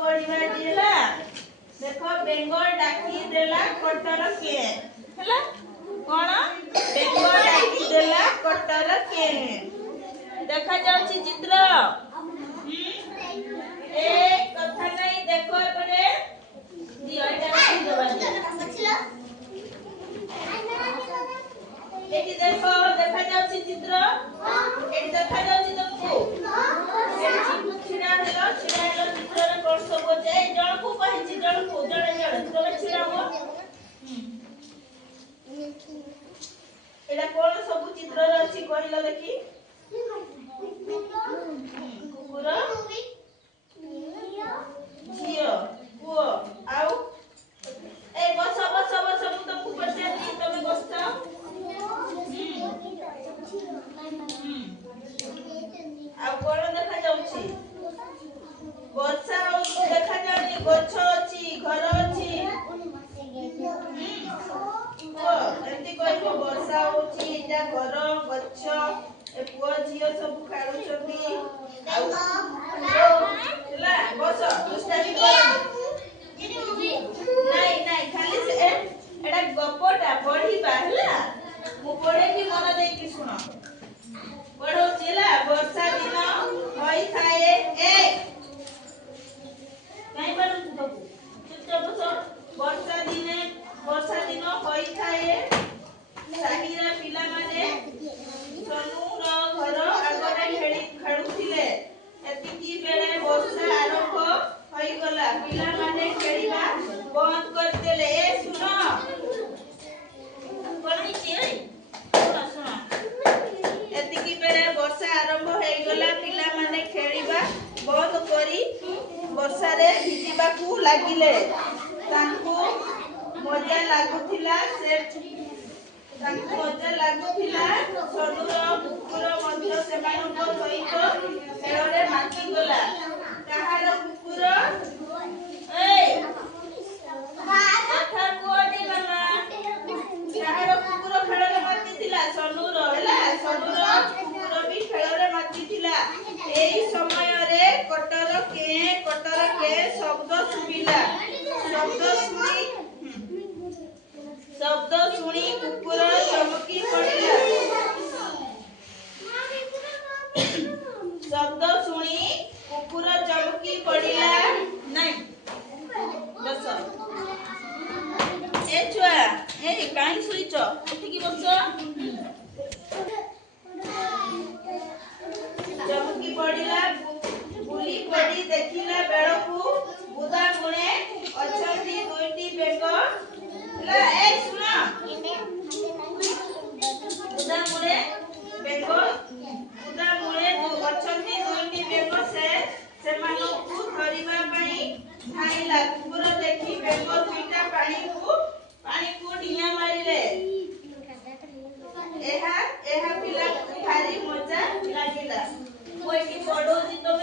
पढ़िबा दिला देखो बेंगल डाकी देला कटर के हला कोन बेंगल डाकी देला कटर के देखा जाउची चित्र एक कथा नहीं देखो परे दियो एटा देबा एटी देखो देखा जाउची चित्र एटी देखा जाउची तमको छिड़ा हेलो चित्र रे कोन सब जे जण को कहिची जण को जण जण तमे छिड़ाबो एटा कोन सब चित्र रे अछि कहिलो देखि कुकुर झियो पुओ आउ ए बस मु तुमको पछानी तमे बसता आ कोन देखा जाउची वर्षा देखा जाउनी गछ अछि घर अछि ओ एंती कहबो वर्षा होची एटा घर गछ ए पुओ झियो सब खाडु छथि ला बस दुष्टामी करनी नहीं खाली से एटा गपटा पढिबा हला मु पढे कि मन दे कि सुनो पढो चिला वर्षा दिन होई थाए ए नहीं पढु तो चुपचाप बस वर्षा दिन होई थाए साहिरा पिला माने सोनू रो घर आगरे खेलुथिले एतिकी बेले वर्षा आरंभ होई गला पिला माने खेलिबा बंद कर देले ए सुनो कोनी छी सुनो एतिकी बेले वर्षा आरंभ होई गला पिला माने खेलिबा बंद करी वर्षा रे भिजिबा को लागिले तांको मजा लागुथिला सोनूर कुकुर मध्य सेमानक सहित खेଳରେ ମାତିଗଲା କାହାର କୁକୁର କଥା କୁହନି ମାମା କାହାର କୁକୁର ଖେଳରେ ମାତିଥିଲା ସନୁର ହେଲା ସନୁର କୁକୁର ବି ଖେଳରେ ମାତିଥିଲା ଏହି ସମୟରେ କଟର କେ ଶବ୍ଦ ଶୁଭିଲା शब्द सुनी कुकुर चमकी पड़िला शब्द सुनी कुकुर चमकी पड़िला नहीं बस ए छुआ ए काई सुइचो एठिकी बस चमकी पड़िला बुली पड़ी देखिला बेळकू बुदा गुणे अछंती दुईटी बेंग ला ए सुना बुदा गुणे बेंग बुदा गुणे अछंती दुईटी बेंग सेमानकू धरिबा पई खाइला कुकुर देखि बेंग दुईटा पानी को डिया मारिले एहा पिला भारी मजा लागिला कोई की पडोजी तो